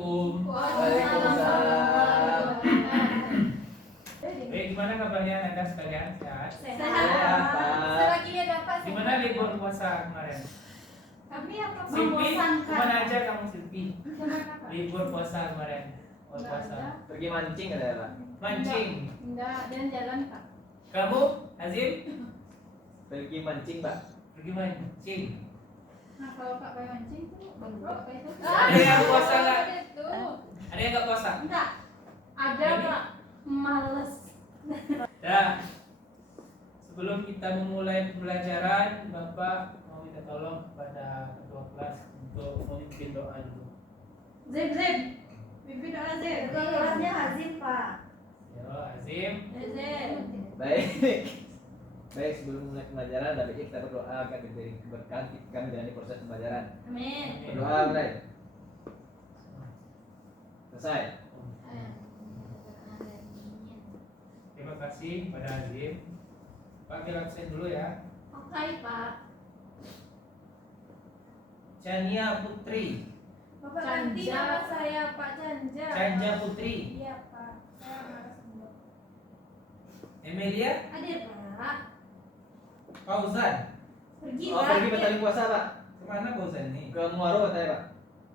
Assalamualaikum. Waalaikumsalam. Gimana kabarnya Anda sekalian? Sehat? Sehat. Selagi dia dapat. Gimana libur puasa kemarin? Kami apa Silpi, membosankan. kemana aja kamu Silpi? Kenapa? Libur puasa kemarin. Oh, Enggak puasa. ada. Pergi mancing ada Pak. Mancing. Enggak, dan jalan Pak. Kamu, Azim? Pergi mancing Pak. Pergi mancing. Nah, kalau Pak Bay mancing tuh bengkok kayak itu. Ada yang puasa nggak? Itu. Ada yang nggak puasa? Enggak. Ada Jadi? Pak. Males. Ya. Sebelum kita memulai pembelajaran, Bapak mau minta tolong kepada ketua kelas untuk memimpin doa dulu. Zim. Pimpin doa Zim. Kelasnya Hazim Pak. Ya, Azim. Zim. Baik. Baik, sebelum mulai pembelajaran, lebih baik kita berdoa agar diberi keberkahan ketika menjalani proses pembelajaran. Amin. Berdoa mulai. Selesai. Terima kasih pada Azim. Pak, kita absen dulu ya. Oke Pak. Chania Putri. Bapak Canja. ganti nama saya Pak Canja. Canja Putri. Iya Pak. Saya marah semua. Emilia Hadir Pak. Fauzan. Pergi Oh, Pak. pergi batalin puasa Pak. Kemana Fauzan nih? Ke Muaro katanya Pak.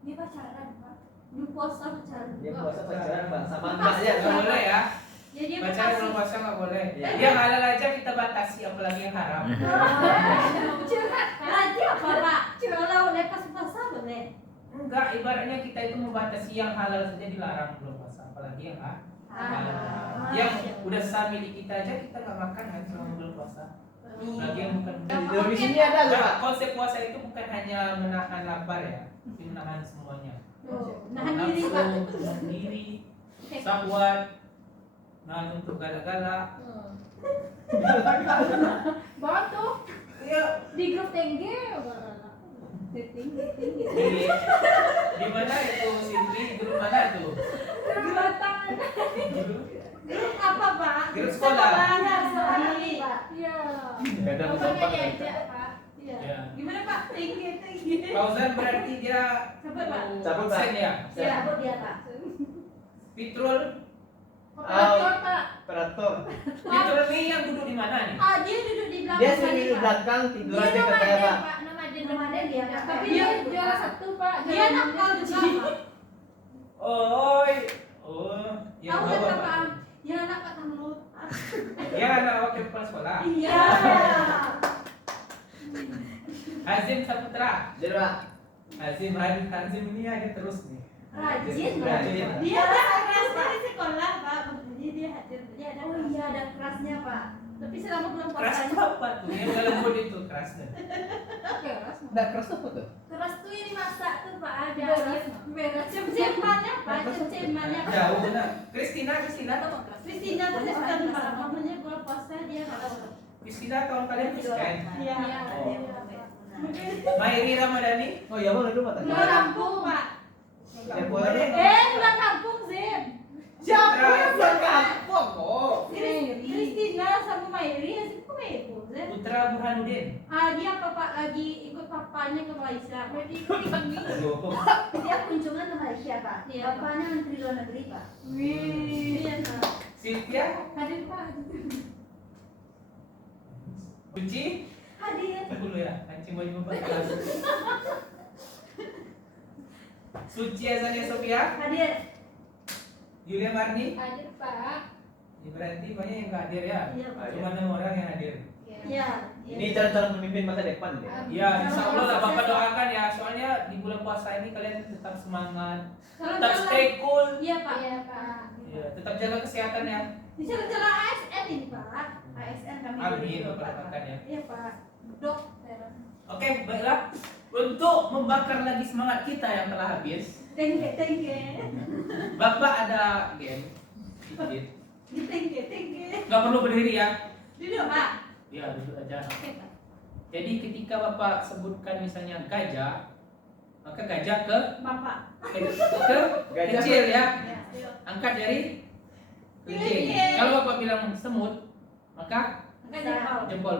Dia pacaran Pak. Lu puasa pacaran. Dia juga. puasa pacaran Pak sama Mbak ya. Nggak boleh ya. Ya dia Pacaran makasih. belum puasa nggak boleh. Iya. Yang halal aja kita batasi, apalagi yang haram. Curhat Pak. Lagi apa Pak? Kalau lepas puasa boleh. Enggak, ibaratnya kita itu membatasi yang halal saja dilarang belum puasa, apalagi yang halal. Yang udah sah milik kita aja kita nggak makan kan selama belum puasa. Lagi yang bukan. Di sini ada nggak Pak? Nah, konsep puasa itu bukan hanya menahan lapar ya, tapi menahan semuanya. Nahan diri Pak. Nafsu, menahan diri, syahwat, nahan untuk galak-galak. Batu Ya, di grup tinggi. Tinggi. di mana itu Silvi? Grup mana itu? Gelatan. Grup apa Pak? Grup sekolah. Iya. Kadang Bapak sempat ngajak Pak. Ya. Iya. Gimana Pak? Tinggi. Fauzan berarti dia Cabut, Pak. Cabut, Pak. absen ya. Cabut dia Pak. Fitrul, Operator Pak. operator. Fitrul ini yang duduk di mana nih? Dia duduk di belakang. Dia tadi, sendiri di Pak. belakang tiduran Dia dia katanya Pak. Pak. Nama dia Ramadan dia Pak. Tapi dia juara satu Pak. Dia nakal juga Pak. Oh, yang Tahu kan bawah, Pak? Pak. Ya anak Pak Tamlut. Ya anak wakil kepala sekolah. Iya. Hazim Saputra. Jadi Pak. Hazim ini ada terus nih. Rajin Pak. Rajin. Dia ada kelas dari sekolah Pak. Jadi dia hadir. Dia ada. Oh iya ada kerasnya Pak. Tapi selama bulan Keras puasa. apa tuh? Yang dalam lembut itu kerasnya. Keras. Nggak keras apa tuh? Keras tuh yang dimasak tuh Pak ada. Beres. Cem-cemannya Pak. Cem-cemannya. Jauh benar. Kristina. Kristina tuh kan Pak. Namanya bulan puasa dia nggak tahu. Kristina tahun kalian Kristen. Iya. Mairi Ramadhani. Oh iya boleh dulu Pak. Bulan kampung Pak. Ya boleh. Bulan kampung Zim. Siapa yang kampung? Oh. Kristina sama Mairi Zim kok ibu Zim. Putra Burhanuddin. Dia Pak lagi ikut papanya ke Malaysia. Berarti ikut Aduh. Dia kunjungan ke Malaysia Pak. Iya, Pak. Bapaknya Menteri Luar Negeri Pak. Iya Pak. Sylvia. Hadir Pak. Kunci. Hadir. Dulu ya. Kancing baju bapak kelas. Suci Azania Sofia. Hadir. Yulia Marni. Hadir Pak. Ya, berarti banyak yang nggak hadir ya. Iya, Pak. Cuma 6 orang yang hadir. Iya. Ini calon-calon pemimpin masa depan deh. Ya, insya Allah lah Bapak doakan ya. Soalnya di bulan puasa ini kalian tetap semangat, tetap stay cool. Iya Pak. Iya Pak. Ya, tetap jaga kesehatan ya. Di celah ASN ini Pak. ASN kami. Amin, dulu, Bapak Pak. doakan ya. Iya Pak. Dokter. Oke, baiklah. Untuk membakar lagi semangat kita yang telah habis, Tengke. Bapak ada game sedikit. Tengke. Nggak perlu berdiri ya. Duduk Pak. Ya, duduk aja. Oke Pak. Jadi ketika Bapak sebutkan misalnya gajah, maka gajah ke Bapak. ke kecil ya. Ya, ayo. Angkat dari kecil. Kecil. Kalau Bapak bilang semut, maka Angkat jempol. jempol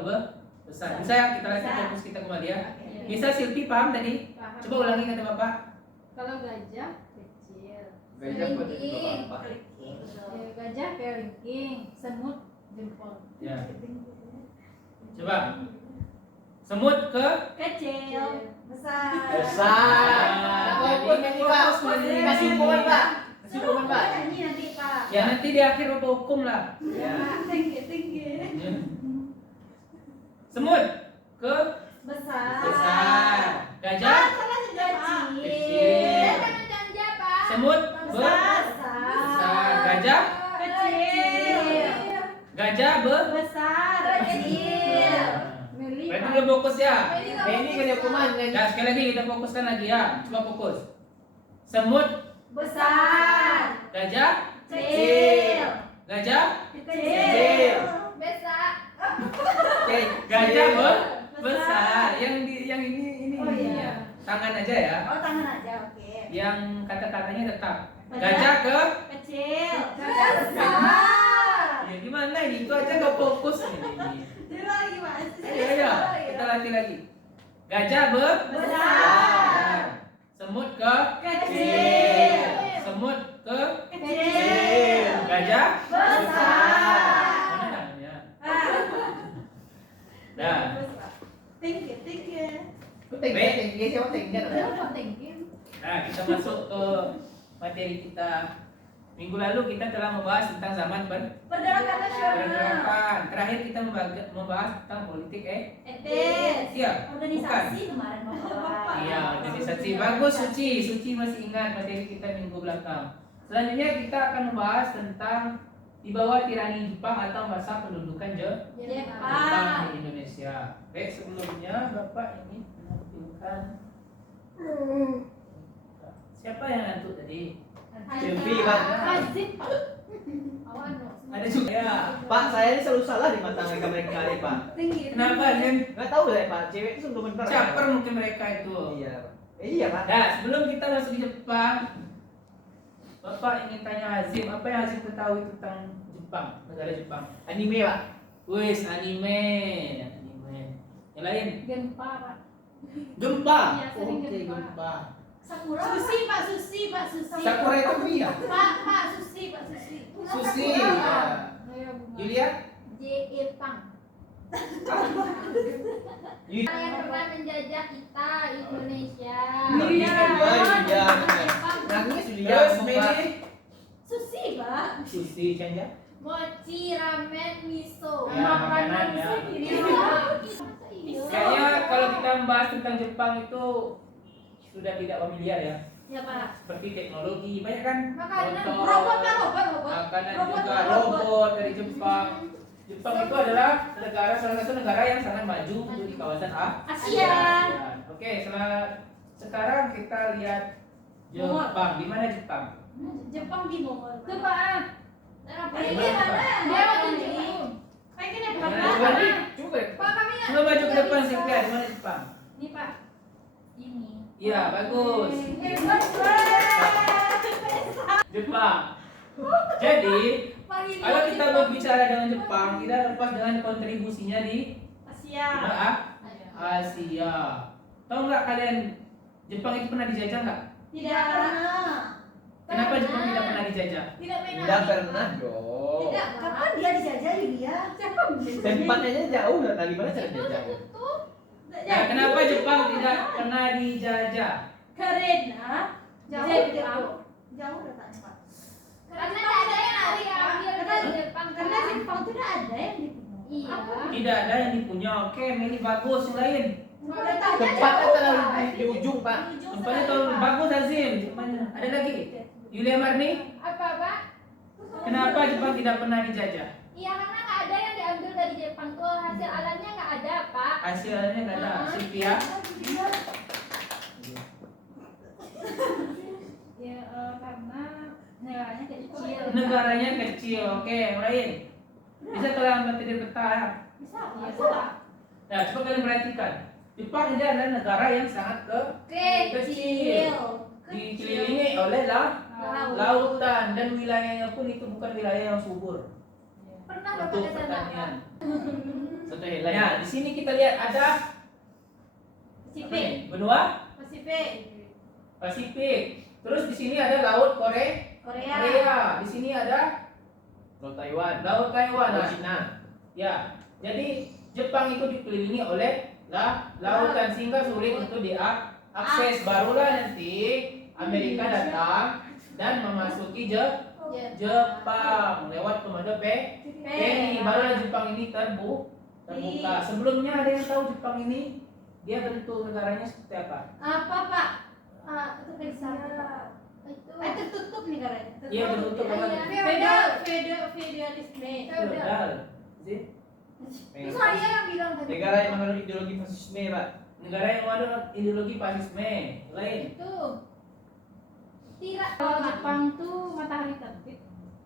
besar. Bisa ya kita lihat Bisa. fokus kita kembali ya. Iya. Bisa Silpi paham tadi? Paham. Coba ulangi kata Bapak. Kalau gajah kecil. Gajah buat Kelingking. apa? Ya, gajah kelingking, semut jempol. Ya. Coba. Semut ke Kecil. Besar. Besar. Nah, kalau ini Pak, kasih hukuman Pak. Kasih hukuman Pak. Ini nanti Pak. ya nanti di akhir bapak hukum lah. Ya. Tinggi. Semut ke Besar. besar. Gajah Salah saja Pak. kecil. Semut Besar. besar. Gajah Kecil. gajah Besar. Kecil. Meli. Berarti udah fokus ya. Ini kan hukuman kan. Ya sekali lagi kita fokuskan lagi ya. Coba fokus. Semut, Besar. gajah, Kecil. gajah, Kecil. Oke. gajah besar. Yang ini Oh, iya. ya. Tangan aja ya. Oh, tangan aja, oke. Yang kata-katanya tetap. Gajah ke Kecil. Besar. ya gimana ini? Itu aja nggak fokus ini. Jadi lagi Mas. Ayo, kita latih lagi. Gajah Besar. Semut ke Kecil. Semut ke Kecil. gajah Besar. mana tangannya? Ah. Nah, Tinggi. Tinggi siapa tinggi? Kenapa kelingking? nah kita masuk ke materi kita. Minggu lalu kita telah membahas tentang zaman Pergerakan nasional. pergerakan. Terakhir kita membahas tentang politik Etis. Iya, Organisasi kemarin mau bahas. Iya, organisasi. Bagus Suci masih ingat materi kita minggu belakang. Selanjutnya kita akan membahas tentang di bawah tirani Jepang atau masa pendudukan Jepang di Indonesia. Baik, sebelumnya Bapak ini menampilkan siapa yang ngantuk tadi? Jempi, Pak. Azib. Awan no. Ada juga ya. Pak, saya ini selalu salah di mata mereka ini Pak. Tinggi. Kenapa Zen? Nggak tahu saya Pak, cewek itu sungguh benar. Caper mungkin mereka itu. Iya Pak. Iya Pak. Nah, sebelum kita masuk di Jepang, Bapak ingin tanya Hazim, apa yang Hazim ketahui tentang Jepang, negara Jepang? Anime Pak. Wis, anime. Yang lain? Gempa, Pak. Gempa. Iya, sering Oke, gempa. gempa. Sakura. Susi, Pak. Sakura itu Mia. Pak, Susi. Susi. Sakura. Ya. Julia? Jepang. Julia. Yang pernah menjajah kita Indonesia. Iya. Iya. Jepang. Nangis Julia. Terus Meli? Susi, Pak. Susi Canja. Mochi, ramen, miso. Ya, makanan ya. Kayaknya kalau kita membahas tentang Jepang itu sudah tidak familiar ya. Ya, Pak. Seperti teknologi, banyak kan? Makanan, Motor, robot. makanan Robot, juga robot. robot dari Jepang. Jepang itu adalah salah satu negara yang sangat maju untuk di kawasan Asia. Oke, sekarang kita lihat Jepang. Di mana Jepang? Jepang di Mongol. Tuh, Pak. Ini mana? Dia mau tunjuk. Pengen ya, Pak. Coba nih, coba. Pak, kami nggak- Coba maju ke depan Sylvia, di mana Jepang? Nih, Pak. Ini. Iya, bagus. Hebat, Pak. Jepang. Jadi, Pak, ini kalau kita Jepang. berbicara dengan Jepang, tidak lepas dengan kontribusinya di Asia. benua Asia. Tahu nggak kalian Jepang itu pernah dijajah nggak? Tidak pernah. Kenapa Jepang tidak pernah dijajah? Tidak pernah. Tidak pernah dong. Tidak, Kapan dia dijajah Yulia? Tempatnya aja jauh dari mana cara dia jauh? Nah, kenapa Jepang tidak pernah dijajah? Karena Jauh. Jauh datanya Pak. Karena tidak ada yang hari ambil dari Jepang. Karena Jepang tidak ada yang dipunya. Iya. Tidak ada yang dipunya. Oke, Meli bagus. Yang lain. Tempatnya terlalu di ujung Pak. Tempatnya terlalu bagus Azim. Tempatnya. Ada lagi? Yulia Marni, Apa, Pak? kenapa Jepang tidak pernah dijajah? Iya, karena nggak ada yang diambil dari Jepang tuh. Hasil alatnya nggak ada, Pak. Hasilnya nggak ada. Sylvia, Ya, karena negaranya kecil. negaranya kecil. Oke, yang lain. Bisa kalian ambil di peta. Bisa, Pak. Nah, coba kalian perhatikan. Jepang ini adalah negara yang sangat kecil. Dikelilingi oleh lautan dan wilayahnya pun itu bukan wilayah yang subur Pernah Bapak untuk ke sana, Pak? pertanian. Satu helai. Nah, di sini kita lihat ada apa Pasifik. nih? Benua Pasifik. Pasifik. Terus di sini ada Laut Korea. Di sini ada Laut Taiwan. Laut Taiwan. Laut Nah, Cina. ya. Jadi Jepang itu dikelilingi oleh lautan sehingga sulit untuk diakses. Barulah nanti Amerika datang dan memasuki Jepang lewat Komodo Penny. Barulah Jepang ini terbuka. Sebelumnya ada yang tahu Jepang ini dia bentuk negaranya seperti apa? Apa Pak? Itu bisa. Itu Tertutup nih karena. Iya, tertutup banget. Feudalisme. Feodal. Sih? Itu saya yang bilang tadi. Negara yang menganut ideologi fasisme, Pak. Negara yang mengandung ideologi fasisme lain. itu tidak. Kalau Jepang tuh matahari terbit.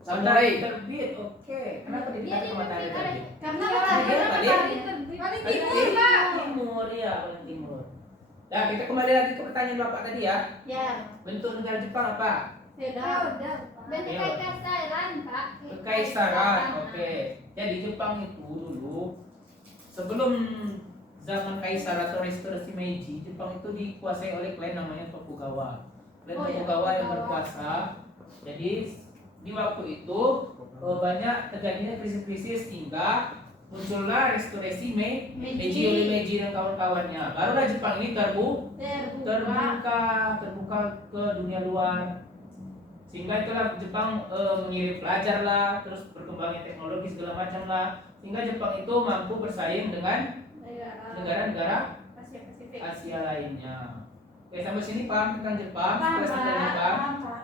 Matahari terbit, oke. Kenapa Dia dikatakan matahari terbit? Karena Iya, matahari terbit. paling Paling timur Pak. Timur ya, paling timur. Nah, kita kembali lagi ke pertanyaan Bapak tadi ya. Ya. Bentuk negara Jepang apa? Feudal. Bentuk Iya. kekaisaran, Pak. Kekaisaran, oke. Jadi Jepang itu dulu sebelum zaman kaisar atau restorasi Meiji, Jepang itu dikuasai oleh klan namanya Tokugawa. Klan Oh, iya, Tokugawa yang Tokugawa. berkuasa. Jadi di waktu itu banyak terjadinya krisis-krisis hingga muncullah restorasi Meiji oleh Meiji dan kawan-kawannya. Barulah Jepang ini terbuka ke dunia luar. Sehingga itulah Jepang mengirim pelajar lah, terus berkembangnya teknologi segala macam lah. Sehingga Jepang itu mampu bersaing dengan negara-negara Asia Pasifik. Asia lainnya. Oke, sampai sini paham tentang Jepang? Paham, Sudah sampai Jepang? Paham, Pak.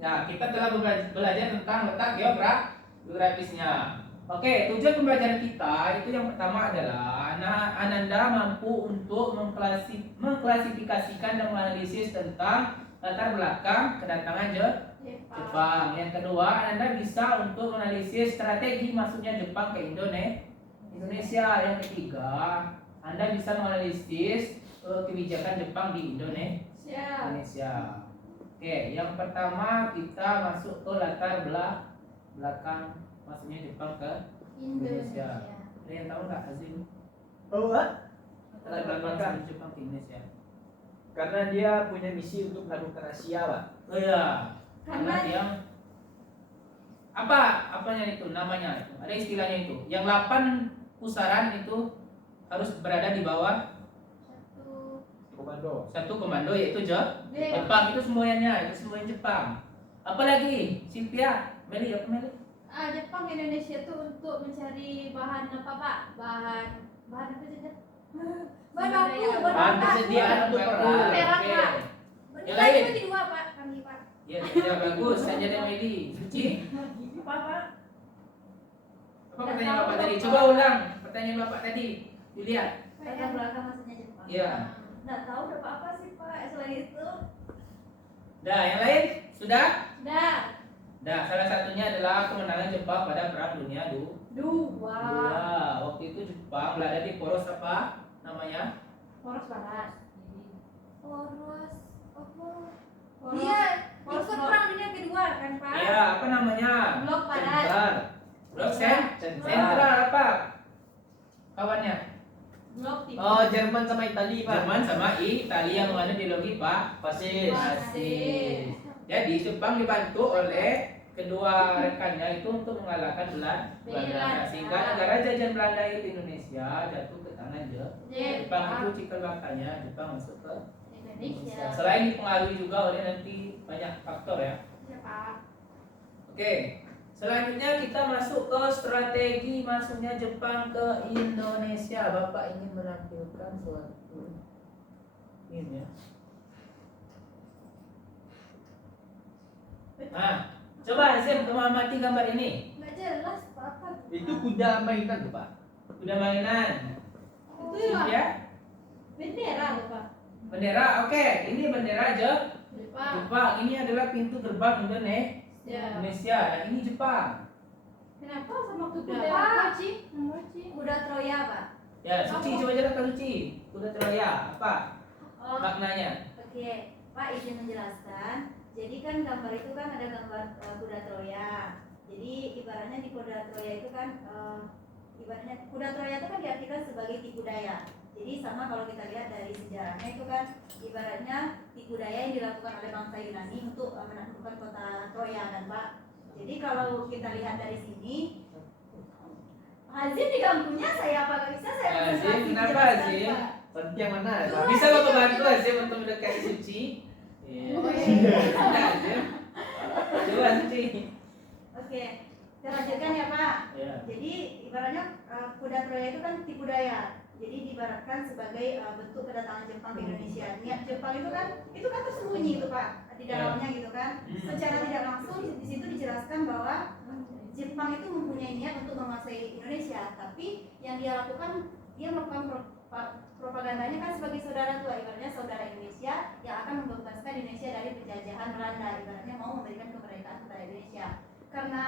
Nah, kita telah belajar tentang letak geografisnya. Oke, tujuan pembelajaran kita itu yang pertama adalah Ananda mampu untuk mengklasifikasikan dan menganalisis tentang latar belakang kedatangan Jepang. Yang kedua, Ananda bisa untuk menganalisis strategi masuknya Jepang ke Indonesia. Yang ketiga, Anda bisa menganalisis kebijakan Jepang di Indonesia. Oke, yang pertama kita masuk ke latar belakang masuknya Jepang ke Indonesia. Ada yang tahu nggak, Azim? Oh, Pak. Latar belakang masuknya Jepang ke Indonesia. Karena dia punya misi untuk menaklukkan Asia, Pak. Oh iya, karena Karena- dia apanya itu namanya itu ada istilahnya itu. Yang 8 pusaran itu harus berada di bawah Komando. satu komando yaitu Jepang. Itu semuanya Jepang. Apalagi Cynthia, Meli, apa Meli? Jepang Indonesia tuh untuk mencari bahan apa Pak? Bahan apa saja? Bahan baku, Bahan persediaan untuk perang. Perak, Oke. Pak. Yang lain? Itu di dua Pak, kami Pak. Ya bagus. Saja ada Meli. Suci. Apa Pak? Apa pertanyaan Bapak tadi? Coba ulang pertanyaan Bapak tadi. Dilihat. Latar belakang maksudnya Jepang. Iya. Nggak tahu udah apa sih Pak selain itu. Dah, yang lain sudah? Dah. Nah, salah satunya adalah kemenangan Jepang pada Perang Dunia Dua. Waktu itu Jepang berada di poros apa namanya? Poros barat. Poros apa? Iya, Poros ikut blok. perang dunia kedua kan Pak? Ya, apa namanya? Blok barat. Central. Blok Central. Sentral apa? Kawannya? Blok timur. Oh, Jerman sama Italia, Pak. Jerman sama Italia yang mengandung ideologi Fasis. fasis. Jadi Jepang dibantu oleh kedua rekannya itu untuk mengalahkan Belanda. Sehingga negara jajahan Belanda itu Indonesia jatuh ke tangan Jepang. Itu cikal bakalnya Jepang masuk ke Indonesia. Selain dipengaruhi juga oleh nanti banyak faktor ya. Ya Pak. Oke. Selanjutnya kita masuk ke strategi masuknya Jepang ke Indonesia. Bapak ingin menampilkan suatu ini ya. Nah, coba Zem kamu amati gambar ini. Nggak jelas Pak. Apa? Itu kuda mainan tuh, Pak. Udah mainan. Itu Sip ya. ya. Bendera loh Pak. Bendera, oke. Ini bendera Jepang. Jepang. Ini adalah pintu gerbang Ya. Indonesia. Dan ini Jepang. Kenapa sama kuda? Kuda. Mochi. Mochi. Kuda Troya Pak. Ya, Suci coba jelaskan Suci. Kuda Troya apa Oh, maknanya? oke. Pak izin menjelaskan. Jadi kan gambar itu kan ada gambar kuda Troya. Jadi ibaratnya di kuda Troya itu kan ibaratnya kuda Troya itu kan diartikan sebagai tipu daya. Jadi sama kalau kita lihat dari sejarahnya itu kan ibaratnya tipu daya yang dilakukan oleh bangsa Yunani untuk menaklukkan kota Troya kan Pak. Jadi kalau kita lihat dari sini, Hazim di kampungnya saya apa nggak bisa saya Hazim, presentasi kenapa jelaskan, Hazim? Pak. Seperti yang mana ya, Pak? Bisa Bapak bantu Azim untuk mendekati suci? Iya. Nah, Azim. Coba suci. Oke, kita lanjutkan ya Pak. Ya. Jadi ibaratnya kuda Troya itu kan tipu daya. Jadi diibaratkan sebagai bentuk kedatangan Jepang ke Indonesia. Niat Jepang itu kan tersembunyi itu Pak di dalamnya gitu kan. Secara tidak langsung di situ dijelaskan bahwa Jepang itu mempunyai niat untuk menguasai Indonesia, tapi yang dia lakukan dia melakukan propagandanya kan sebagai saudara tua, ibaratnya saudara Indonesia yang akan membebaskan Indonesia dari penjajahan Belanda, ibaratnya mau memberikan kemerdekaan kepada Indonesia. Karena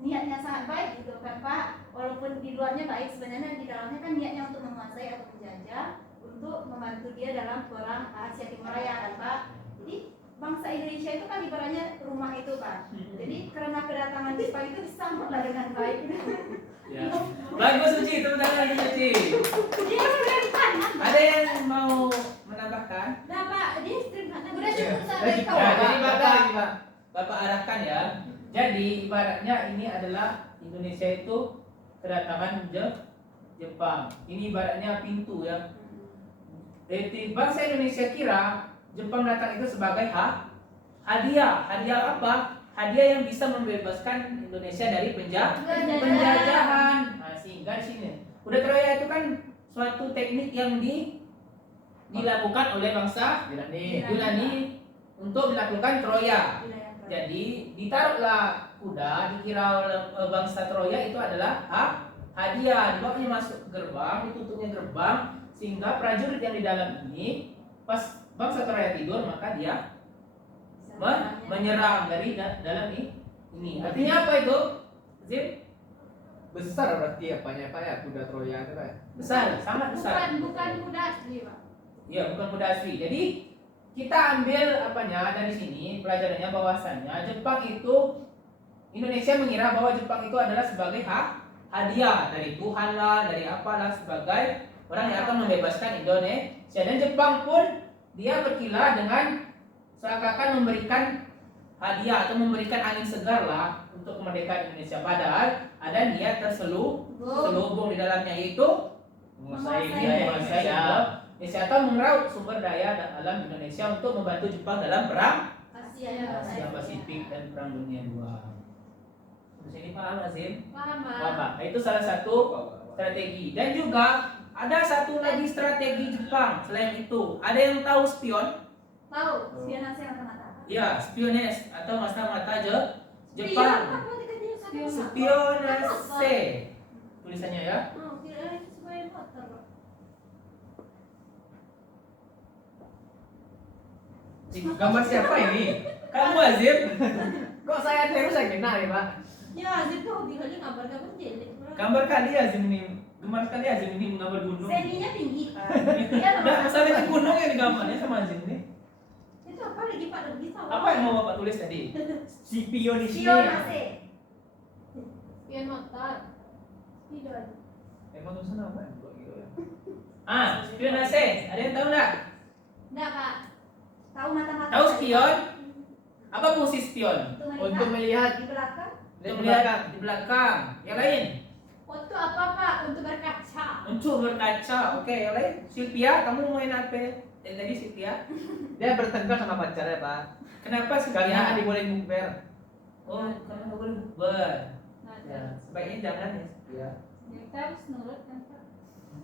niatnya sangat baik gitu kan Pak, walaupun di luarnya baik sebenarnya di dalamnya kan niatnya untuk menguasai atau menjajah, untuk membantu dia dalam perang Asia Timur Raya kan Pak. Jadi bangsa Indonesia itu kan ibaratnya rumah itu Pak. Jadi karena kedatangan Jepang itu disambutlah dengan baik. Ya. Bagus Suci, tepuk tangan lagi Suci. Dia stream kanan. Ada yang mau menambahkan? Nah Pak, dia stream kanan. Udah cukup sampai Lagi, kau. Ya, jadi Pak, Bapak, lagi, Pak. Bapak arahkan ya. Jadi ibaratnya ini adalah Indonesia itu kedatangan Jepang. Ini ibaratnya pintu ya. Jadi bangsa Indonesia kira Jepang datang itu sebagai hadiah. Hadiah apa? Hadiah yang bisa membebaskan Indonesia dari penjajahan. Nah, sehingga di sini kuda Troya itu kan suatu teknik yang dilakukan oleh bangsa Yunani untuk menaklukkan Troya. Jadi ditaruhlah kuda, dikira oleh bangsa Troya itu adalah hadiah. Dibawanya masuk gerbang, ditutupnya gerbang, sehingga prajurit yang di dalam ini pas bangsa Troya tidur maka dia menyerang dari dalam ini. Artinya apa itu? Zim? Besar berarti apanya Pak ya, kuda Troya itu Pak? Besar, sangat besar. Bukan kuda asli Pak. Iya, bukan kuda asli. Jadi kita ambil apanya dari sini pelajarannya bahwasannya Jepang itu Indonesia mengira bahwa Jepang itu adalah sebagai hadiah dari Tuhan lah, dari apalah sebagai orang yang akan membebaskan Indonesia. Dan Jepang pun dia berkilah dengan seakan-akan memberikan hadiah atau memberikan angin segar lah untuk kemerdekaan Indonesia. Padahal ada niat terselubung di dalamnya, yaitu menguasai Indonesia atau mengeraup sumber daya alam Indonesia untuk membantu Jepang dalam perang Asia Pasifik dan perang dunia II. Terus ini paham Azim? Paham Pak. Bapak, itu salah satu strategi. Dan juga ada satu lagi strategi Jepang selain itu. Ada yang tahu spion? Tahu spionase mata-mata. Ya, spionage atau mata-mata Spion Jepang. apa dikatakan Spionase. Tulisannya ya. Oh, kira itu supaya motor Pak. Gambar siapa ini? Kamu Azim? Kok saya terus yang kena ya Pak? Ya, Azim tuh hobi kali gambar-gambar jelek. Gambar kali Azim ini. Gemar sekali Azim ini menggambar gunung. Seninya tinggi Pak. Udah, masalah di gunung yang digambarnya sama Azim ini. Itu apa lagi Pak? Lebih tahu. Apa yang mau Bapak tulis tadi? Spionisme. Spionase. Spion motor. Spion. Emang tulisan apa ya? Kok gitu ya? Spionase. Ada yang tahu enggak? Enggak Pak. Tahu mata-mata. Tahu spion? Apa fungsi spion? Untuk melihat di belakang. Untuk melihat di belakang. Yang lain? Untuk apa Pak? Untuk berkaca. Untuk berkaca. Oke, yang lain? Sylvia, kamu main apa? Yang tadi Sylvia? dia bertengkar sama pacarnya Pak. Kenapa Karena Sylvia? dibolehin bukber. Oh, karena nggak boleh bukber. Nah, Ya, sebaiknya jangan ya Sylvia. Kita harus nurut kan Pak.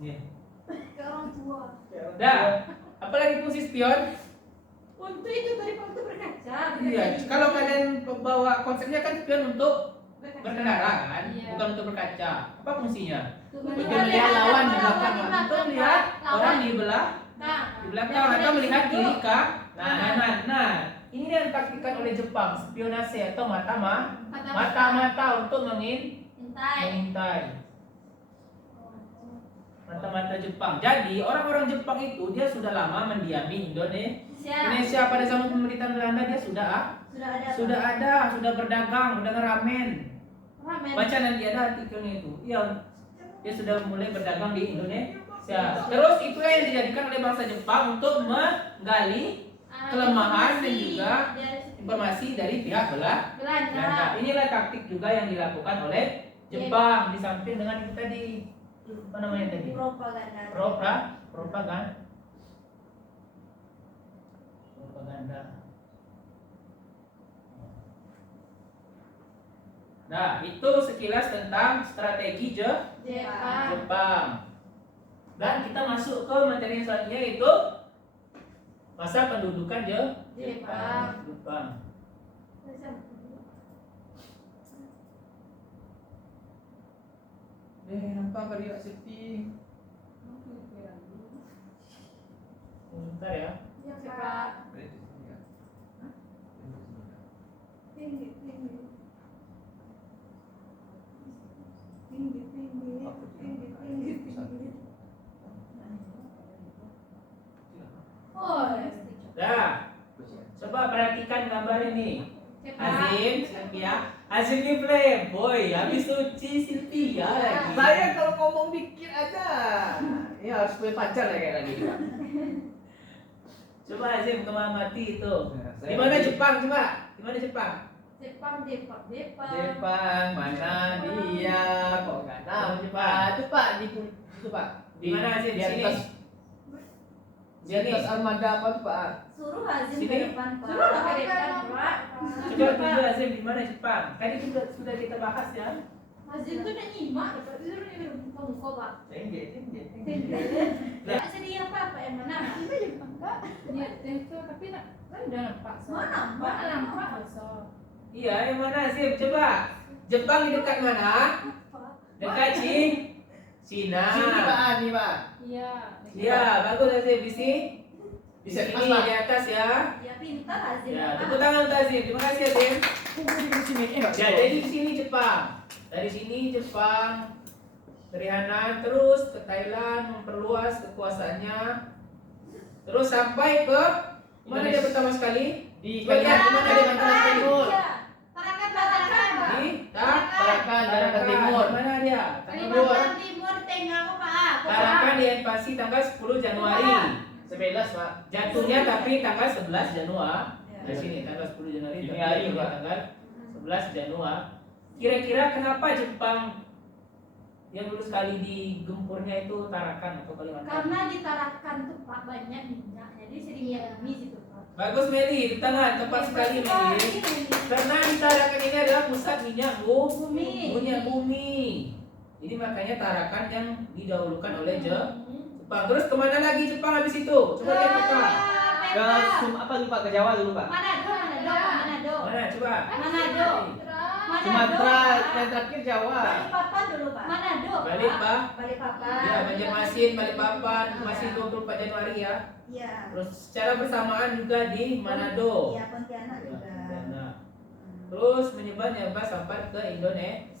Iya. ke orang tua. Dah. Apalagi fungsi spion? Untuk itu tadi Pak untuk berkaca. Iya. Kalau kalian bawa konsepnya kan spion untuk berkendara kan, Iya. bukan untuk berkaca. Apa fungsinya? Untuk melihat lawan di belakang. Untuk melihat orang di Nah, belakang atau melihat kiri nah. Ini yang ditaktikan oleh Jepang, spionase atau mata-mata untuk mengintai. Mata-mata Jepang. Jadi orang-orang Jepang itu dia sudah lama mendiami Indonesia pada zaman pemerintahan Belanda. Dia sudah ada, sudah berdagang, sudah ngeramen. ramen. Baca nanti ada artikelnya itu. Iya, dia sudah mulai berdagang di Indonesia. Ya. Terus itu yang dijadikan oleh bangsa Jepang untuk menggali kelemahan dan juga informasi dari pihak Belanda. Inilah taktik juga yang dilakukan oleh Jepang di samping dengan itu tadi apa namanya tadi? Propaganda. Nah, itu sekilas tentang strategi Jepang. Dan kita masuk ke materi selanjutnya yaitu masa pendudukan Jepang. Nampak kali tak setting. Sebentar ya. Dah. Coba perhatikan gambar ini. Azim, Sylvia. Azim ni playboy. Habis tu Sylvia lagi. Saya kalau ngomong dikit aja. Ya harus punya pacar ya kayak lagi. Coba Azim mengamati itu. Saya Di mana lagi. Jepang coba? Di mana Jepang? Jepang mana dia? Kok nggak nampak? Itu Pak itu Pak. Di mana Azim? Di Sini. atas. Di atas armada apa tuh Pak? Suruh Hazim Sini. ke depan, Pak. Suruh lah ke depan, Pak. Coba tunjuk Azim di mana Jepang? Tadi sudah kita bahas ya. Hazim tuh udah nyimak, disuruh muka, Pak. Tinggi. Pak sedia apa yang mana? Itu Jepang, Kak. Dia itu tapi kan udah nampak. Mana nampak, so. Iya, yang mana Azim? Coba. Jepang di dekat mana? Dekat Cina. Sini Pak, nih Pak. Iya. Iya, bagus Azim di sini. Di Bisa sini pas, Pak. di atas ya. Ya pintar Hazim. Ya, Pak. tepuk tangan untuk Azim. Terima kasih Azim. Di sini. Ya, jadi di sini Jepang. Dari sini Jepang dari Hanan terus ke Thailand memperluas kekuasaannya. Terus sampai ke mana dia pertama sekali? Di Bagian Kalimantan mana dia pertama timur? Tarakan. Di Tarakan Timur. Mana dia? Kalimantan Timur tengah Pak. Tarakan diinvasi tanggal 10 Januari. 11 Pak. Jatuhnya tapi tanggal 11 Januari. Ya. Di sini tanggal 10 Januari. Ini tapi hari, jatuhnya Pak. tanggal 11 Januari. Kira-kira kenapa Jepang yang dulu sekali digempurnya itu Tarakan atau Kalimantan? Karena di Tarakan tuh Pak banyak minyak, jadi sering mie situ Pak. Bagus Meli, di tangan tepat sekali Meli. Karena di Tarakan ini adalah pusat minyak minyak bumi. Jadi makanya Tarakan yang didahulukan oleh Jepang. Terus kemana lagi Jepang habis itu? Coba lihat peta. Ke apa lupa ke Jawa dulu Pak. Manado. Mana coba? Manado. Sumatera yang terakhir Jawa. Balikpapan dulu Pak. Manado. Balik Pak. Balikpapan. Ya, Banjarmasin, Balikpapan, masih 24 Januari ya. Iya. Terus secara bersamaan juga di Manado. Iya, Pontianak juga. Nah, terus menyebar sampai ke Indonesia.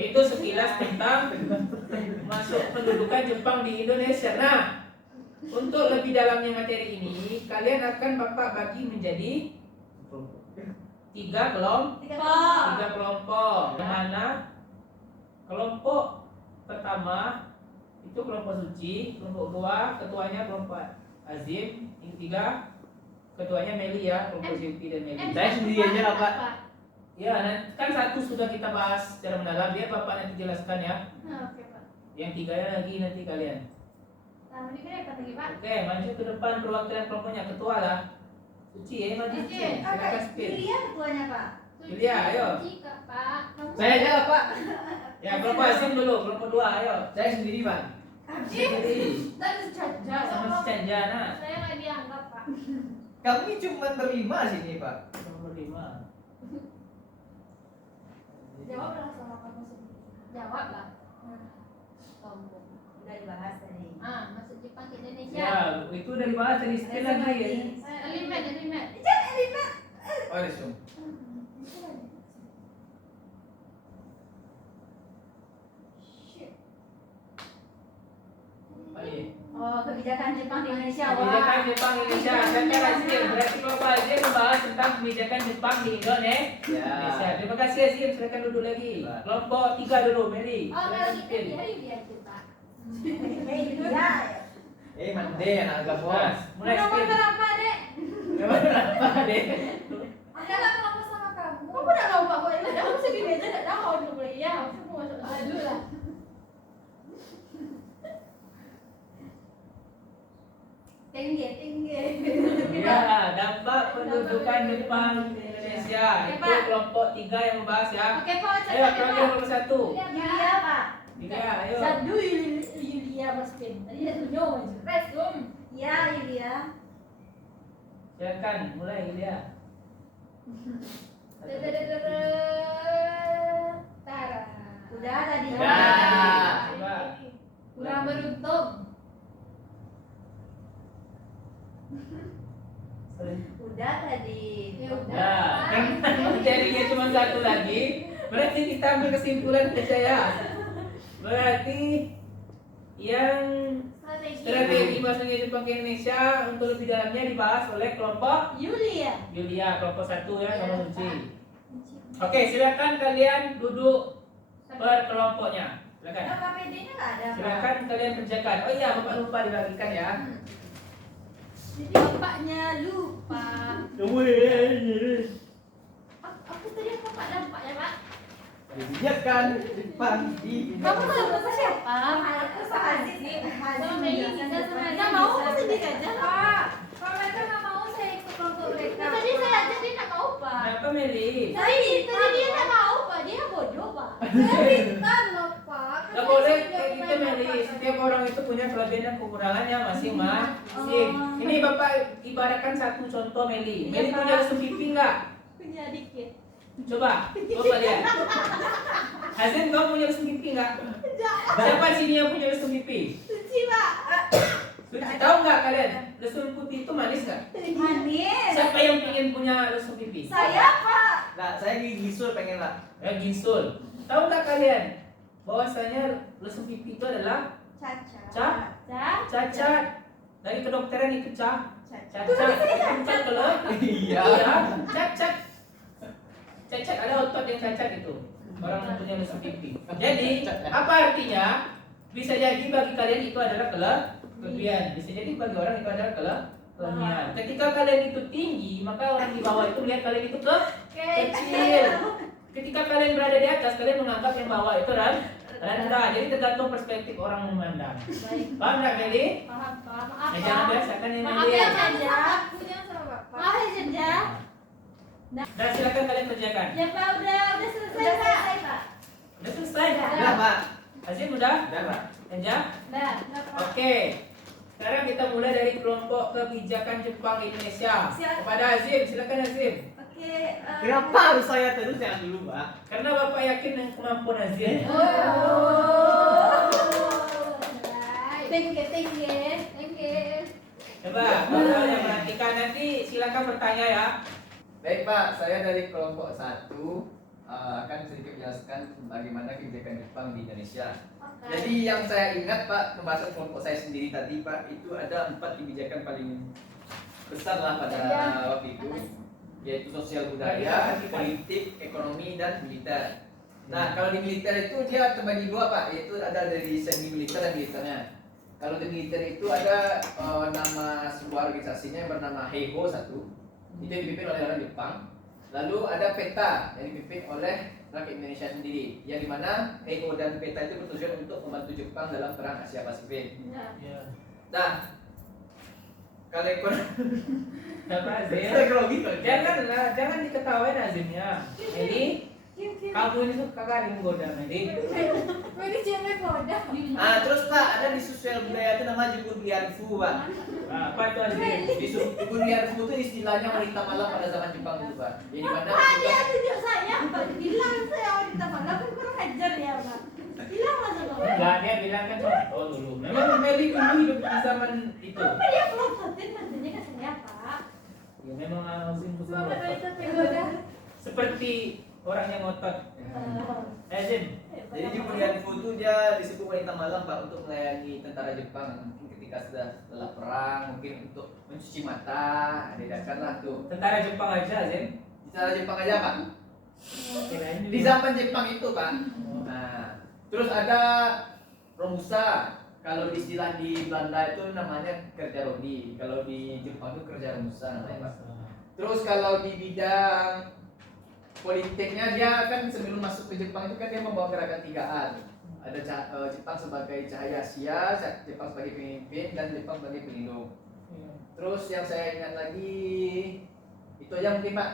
Itu sekilas tentang masuk pendudukan Jepang di Indonesia. Nah, untuk lebih dalamnya materi ini, kalian akan Bapak bagi menjadi tiga kelompok. Yang mana kelompok pertama itu kelompok suci, kelompok dua ketuanya kelompok Azim, yang ketiga ketuanya Meli ya, kelompok Silvi dan Meli. Saya sendiri aja lah Pak. Ya, kan satu sudah kita bahas secara mendalam, biar Bapak nanti jelaskan ya. Oke Pak. Yang tiganya lagi nanti kalian. Nah, ini kan apa lagi Pak? Oke, maju ke depan perwakilan kelompoknya, ketua lah. Suci ya, maju Oke. Suci. Silakan speed. Julia ketuanya Pak. Julia, ayo. Jika Pak. Saya aja lah Pak. Ya, kelompok Azim dulu, kelompok dua, ayo. Saya sendiri Pak. Sendiri. Dan sejajar. Sama si Canjana. Saya nggak dianggap Pak. Kami cuma berlima sini Pak. Nomor 5. Jawab lah sama kamu sendiri. Jawab lah. Sombong. Udah dibahas tadi. Masuk Jepang ke Indonesia. Ya, itu udah dibahas dari speed lagi ya. Elimet. Oh, resume. Oh, kebijakan Jepang di Indonesia. Kebijakan Jepang di Indonesia. Silakan Azim. Berarti kelompok Azim membahas tentang kebijakan Jepang di Indonesia. Terima kasih Azim. Silakan duduk lagi. Kelompok 3 dulu, Meli. Oh, Silakan kalau kita speed. biarin dia aja Pak. Yulia. Mande anak agak bos. Mas, mulai Nomor spin. berapa, Dek? Apa deh? Ada nggak kelompok sama kamu? Kamu udah lupa kok. Ya udah, aku segini aja enggak tahu dulu boleh. Ya, aku mau masuk dulu lah. Tinggi. Ya, dampak pendudukan Jepang di Indonesia. Ya, Itu Pak. kelompok 3 yang membahas ya. Oke, Pak, Ayo, catat kelompok Pak. nomor 1. Yulia, Pak. 3, ayo. Sadu Yulia Mas Pin. Tadi ada tunjuk aja. Resum. Ya, Yulia. Silakan, mulai Yulia. Tara. Udah tadi. Udah. Coba. Kurang beruntung. Udah tadi. Ya udah. Nah, kan jadinya cuma satu lagi. Berarti kita ambil kesimpulan saja ya. Berarti yang strategi masuknya Jepang ke Indonesia untuk lebih dalamnya dibahas oleh kelompok Yulia. Yulia, kelompok 1 ya, sama Kunci. Oke, silakan kalian duduk per kelompoknya. Silakan. Nah, KPD-nya nggak ada, Pak. Silakan kalian kerjakan. Oh iya, Bapak lupa dibagikan ya. Jadi bapaknya lupa. Aku tadi apa Pak dampaknya, Pak? Kebijakan Jepang di Kamu Indonesia. sama siapa? Aku sama Aziz nih. Sama Mei, Nisa, sama Nggak mau aku sendiri aja. Pak, kalau mereka nggak mau saya ikut kelompok mereka. Tadi saya aja dia nggak mau, Pak. Kenapa Meli? Tadi dia nggak mau, Pak. Dia bodoh, Pak. Pintar loh Pak. Gak boleh kayak gitu Meli. Setiap orang itu punya kelebihan dan kekurangannya masing-masing. Ini Bapak ibaratkan satu contoh Meli. Meli punya lesung pipi nggak? Punya dikit. Coba, Bapak lihat. Hazin, kamu punya lesung pipi nggak? Siapa sini yang punya lesung pipi? Suci, Pak. Suci, tahu nggak kalian? Lesung putih itu manis nggak? Manis. Siapa yang ingin punya lesung pipi? Saya, Pak. Nah, saya gisul pengen lah. Ginsul. Tahu nggak kalian bahwasanya lesung pipi itu adalah Caca. cacat. Dari kedokteran itu cacat itu bukan kalau Iya. cacat. Cacat ada otot yang cacat itu. Orang yang punya lesung pipi. Jadi apa artinya? Bisa jadi bagi kalian itu adalah kelebihan. Bisa jadi bagi orang itu adalah kelebihan. Ketika kalian itu tinggi, maka orang di bawah itu melihat kalian itu kecil. Ketika kalian berada di atas, kalian menganggap yang bawah itu rendah. Jadi tergantung perspektif orang memandang. Baik. Paham nggak Meli? Paham, Pak. Maaf, Jangan Pak. biasakan yang Maaf Meli. ya, Janja. Aku jangan sama Bapak. Maaf ya, Janja. Nah, silakan kalian kerjakan. Ya, Pak. Udah selesai, Udah Pak. selesai, Pak. Udah selesai. Udah, Pak. Azim udah? Udah, Pak. Anja? Dah. Oke. Sekarang kita mulai dari kelompok kebijakan Jepang Indonesia. Silakan. Kepada Azim, silakan Azim. Oke. Kenapa harus saya terus yang dulu, Pak? Karena Bapak yakin dengan kemampuan Azim. Tinggi. Coba, Bapak yang perhatikan nanti silakan bertanya ya. Baik, Pak. Saya dari kelompok 1 akan sedikit menjelaskan bagaimana kebijakan Jepang di Indonesia. Jadi yang saya ingat, Pak, termasuk kelompok saya sendiri tadi, Pak, itu ada 4 kebijakan paling besar lah pada waktu itu, yaitu sosial budaya, politik, ekonomi, dan militer. Nah, kalau di militer itu dia terbagi 2, Pak, yaitu ada dari semi militer dan militernya. Kalau di militer itu ada nama sebuah organisasinya yang bernama Heiho 1, itu yang dipimpin oleh orang Jepang. Lalu ada PETA yang dipimpin oleh rakyat Indonesia sendiri, yang dimana Heiho dan PETA itu bertujuan untuk membantu Jepang dalam perang Asia Pasifik. Nah, kalau ekonomi, Bapak Azim. ekonomi Janganlah, jangan diketawain Azimnya. Jadi, kamu ini tuh kakak yang menggoda Meli. Ini cewek bodoh. Terus Pak, ada di sosial budaya itu nama Jubur Lianfu, Pak. Nah, apa itu Azim? Di Jubur Lianfu itu istilahnya wanita malam pada zaman Jepang itu, Pak. Jadi mana Dia tunjuk saya, Pak. Bilang saya wanita malam, kan kurang ajar ya, Pak. Bilang masa Pak. Enggak, dia bilang kan contoh dulu. Memang Meli dulu hidup di zaman itu. Apa dia pelototin maksudnya ke saya, Pak? Ya memang Azim itu Cuma ngotot. wanita bodoh. Seperti orang yang ngotot. Azim. Jadi Jubur Lianfu itu dia disebut wanita malam, Pak, untuk melayani tentara Jepang mungkin ketika setelah perang, mungkin untuk mencuci mata, diadakanlah tuh. Tentara Jepang aja Azim. Tentara Jepang aja, Pak. Kirain Di zaman Jepang itu, Pak. Nah, terus ada Romusa. Kalau istilah di Belanda itu namanya kerja rodi, kalau di Jepang itu kerja rusa namanya Pak. Terus kalau di bidang politiknya dia kan sebelum masuk ke Jepang itu kan dia membawa gerakan 3A. Ada Jepang sebagai cahaya Asia, Jepang sebagai pemimpin, dan Jepang sebagai pelindung. Terus yang saya ingat lagi itu aja mungkin Pak.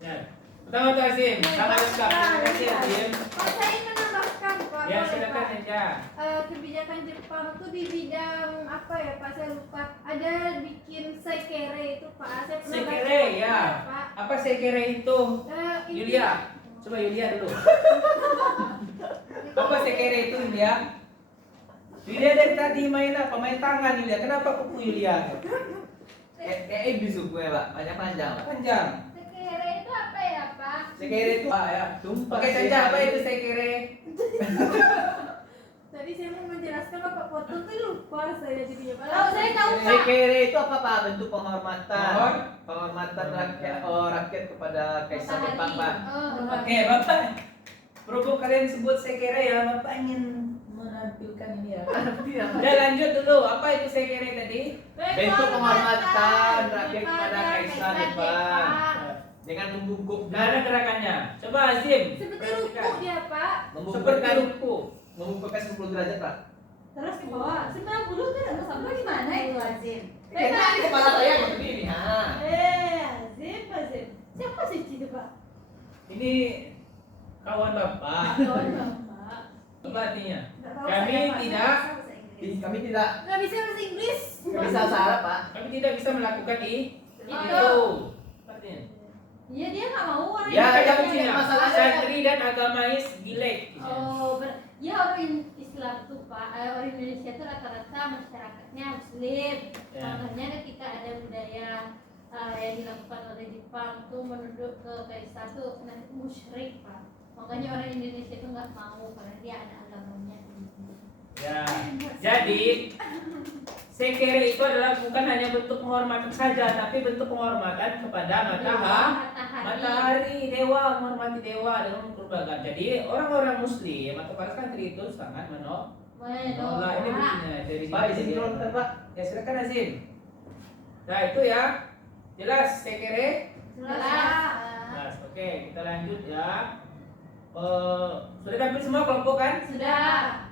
Ya. Pertama tuh Azim, sama lengkap. Terima kasih Azim. Pak, saya ingin menambahkan Pak. Ya boleh, silakan Pak? saja. Kebijakan Jepang tuh di bidang apa ya Pak, saya lupa. Ada bikin sekere itu Pak. Saya pernah Sekere, baca. ya. Pak. Apa sekere itu? Itu- Yulia, coba Yulia dulu. Apa sekere itu Yulia? Yulia dari tadi main apa? Main tangan Yulia. Kenapa kuku Yulia? Bisu gue Pak, panjang-panjang. Panjang. Sekere itu apa ya, Pak? Sekere itu ya. Tumpah. Oke saja apa itu sekere? Tadi saya mau menjelaskan Bapak potong tuh lupa saya jadinya Pak. Tahu, saya tahu, Pak. Sekere itu apa Pak? Bentuk penghormatan. Mohon. Penghormatan rakyat kepada Kaisar Matahari. Jepang Pak. Oh, Oke, Bapak. Berhubung kalian sebut sekere ya, Bapak ingin menampilkan ini ya. Udah lanjut dulu. Apa itu sekere tadi? Bentuk penghormatan rakyat kepada Kaisar Jepang. Jepang. Dengan membungkuk Nggak ada gerakannya. Coba Azim. Seperti ruku dia Pak. Seperti ruku. membungkukkan 10 derajat Pak. Terus ke bawah. 90 tuh ada sama gimana Itu itu? Azim. Ini kepala saya begini. Azim. Siapa sih itu Pak? Ini kawan Bapak. Kawan Bapak. Apa artinya? Nggak tahu Kami saya, Pak. tidak. Saya bahasa Inggris. Kami tidak Nggak bisa bahasa Inggris. bisa syarat Pak. Kami tidak bisa melakukan itu. Artinya. Iya dia nggak mau orang Ya, Indonesia. yang Artinya, masalahnya- santri dan agamais gilek. Ya orang Islam tuh Pak, orang Indonesia tuh rata-rata masyarakatnya Muslim. Ya. Makanya ketika ada budaya yang dilakukan oleh Jepang tuh menunduk ke kaisar tuh nanti musyrik Pak. Makanya orang Indonesia tuh nggak mau karena dia ada agamanya. Ya. Jadi sekere itu adalah bukan hanya bentuk penghormatan saja, tapi bentuk penghormatan kepada matahari, dewa, menghormati dewa dengan berbagai. Jadi orang-orang Muslim atau para santri itu sangat menolak ini buktinya dari Pak, izin dulu bentar, Pak. Ya silakan Azim. Nah itu ya jelas sekere. Jelas. Oke kita lanjut ya. Sudah tampil semua kelompok kan? Sudah.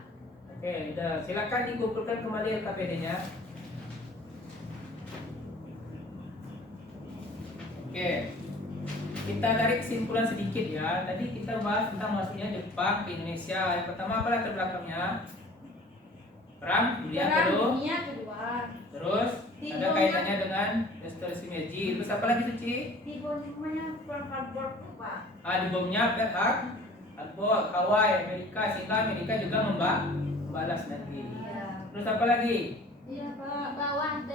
Oke, kita silakan dikumpulkan kembali LKPD-nya. Oke, kita tarik kesimpulan sedikit ya. Tadi kita bahas tentang masuknya Jepang ke Indonesia. Yang pertama apa latar belakangnya? Perang Dunia Dunia kedua. Terus ada kaitannya dengan restorasi Meiji. Terus apa lagi Suci? Di bawahnya Pearl Harbor Pak. Di bomnya Pearl Harbor, Hawaii, Amerika, sehingga Amerika juga membalas nanti. Iya. Terus apa lagi? Iya Pak. Bawah 8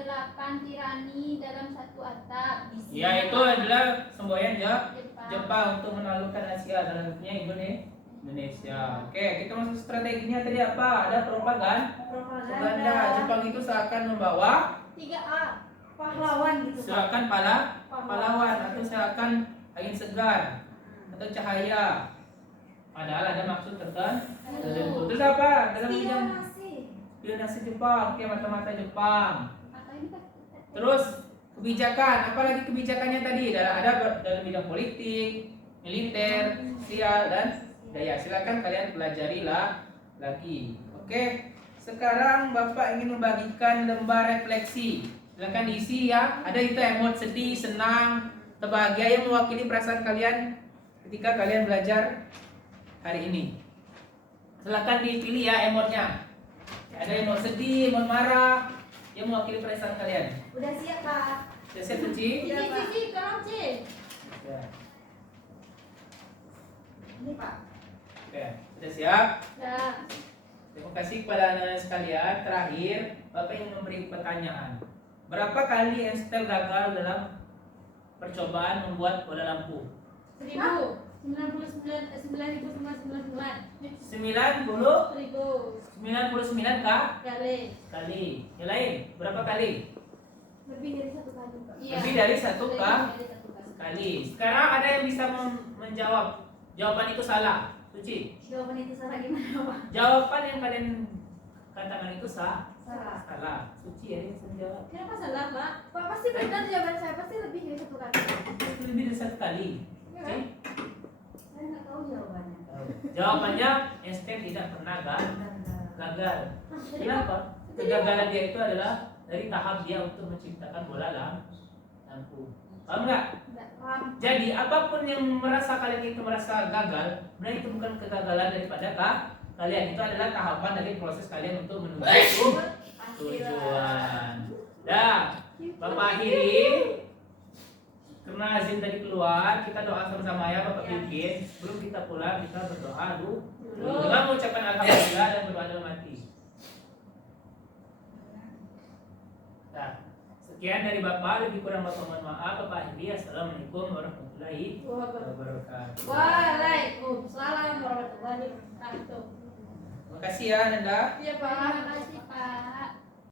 tirani dalam satu atap. Ya itu adalah semboyan Jepang. Jepang untuk menaklukkan Asia, dalam satunya Indonesia. Oke, kita masuk strateginya tadi apa? Ada propaganda. Jepang itu seakan membawa 3A. Pahlawan gitu Pak. seakan pahlawan atau seakan angin segar atau cahaya. Padahal ada maksud tertentu. Terus apa? Dalam bidang spionase Jepang, oke mata-mata Jepang. Atau ini kan Terus kebijakan, apalagi kebijakannya tadi? Ada dalam bidang politik, militer, sosial dan daya. Silakan kalian pelajarilah lagi. Oke, sekarang Bapak ingin membagikan lembar refleksi. Silakan diisi ya. Ada itu emot sedih, senang, bahagia yang mewakili perasaan kalian ketika kalian belajar hari ini. Silakan dipilih ya emotnya. Ada emot sedih, emot marah yang mewakili perasaan kalian. Udah siap Pak. Sudah siap Suci? Cici, tolong Ci. Ya. Ini Pak. Oke, sudah siap? Dah. Terima kasih kepada anak-anak sekalian. Terakhir, Bapak ingin memberi pertanyaan. Berapa kali Einstein gagal dalam percobaan membuat bola lampu? 99 kah? Kali. Yang lain, berapa kali? Lebih dari satu kali Pak. Lebih dari satu kah? Lebih dari satu kali. Kali. Sekarang ada yang bisa menjawab. Jawaban itu salah. Suci. Jawaban itu salah gimana Pak? Jawaban yang kalian katakan itu Salah. salah. Suci ya dia bisa menjawab. Kenapa salah, Pak? Pak pasti benar jawaban saya, pasti lebih dari satu kali. Itu lebih dari satu kali. Iya Oke? kan? Saya nggak tahu jawabannya. Jawabannya Einstein tidak pernah gagal. Kenapa? Kegagalan dia itu adalah dari tahap dia untuk menciptakan bola lampu. Paham nggak? Nggak paham. Jadi apapun yang merasa kalian itu merasa gagal, sebenarnya itu bukan kegagalan daripada kalian, itu adalah tahapan dari proses kalian untuk menuju tujuan. Dah, Bapak akhiri. Karena Azim tadi keluar, kita doa sama-sama ya Bapak pimpin. Sebelum kita pulang kita berdoa dulu dengan mengucapkan alhamdulillah dan berdoa dalam hati. Nah, sekian dari Bapak, lebih kurang Bapak mohon maaf. Bapak akhiri. Assalamualaikum warahmatullahi wabarakatuh. Waalaikumsalam warahmatullahi wabarakatuh. Terima kasih ya Nanda. Iya, Pak. Terima kasih Pak.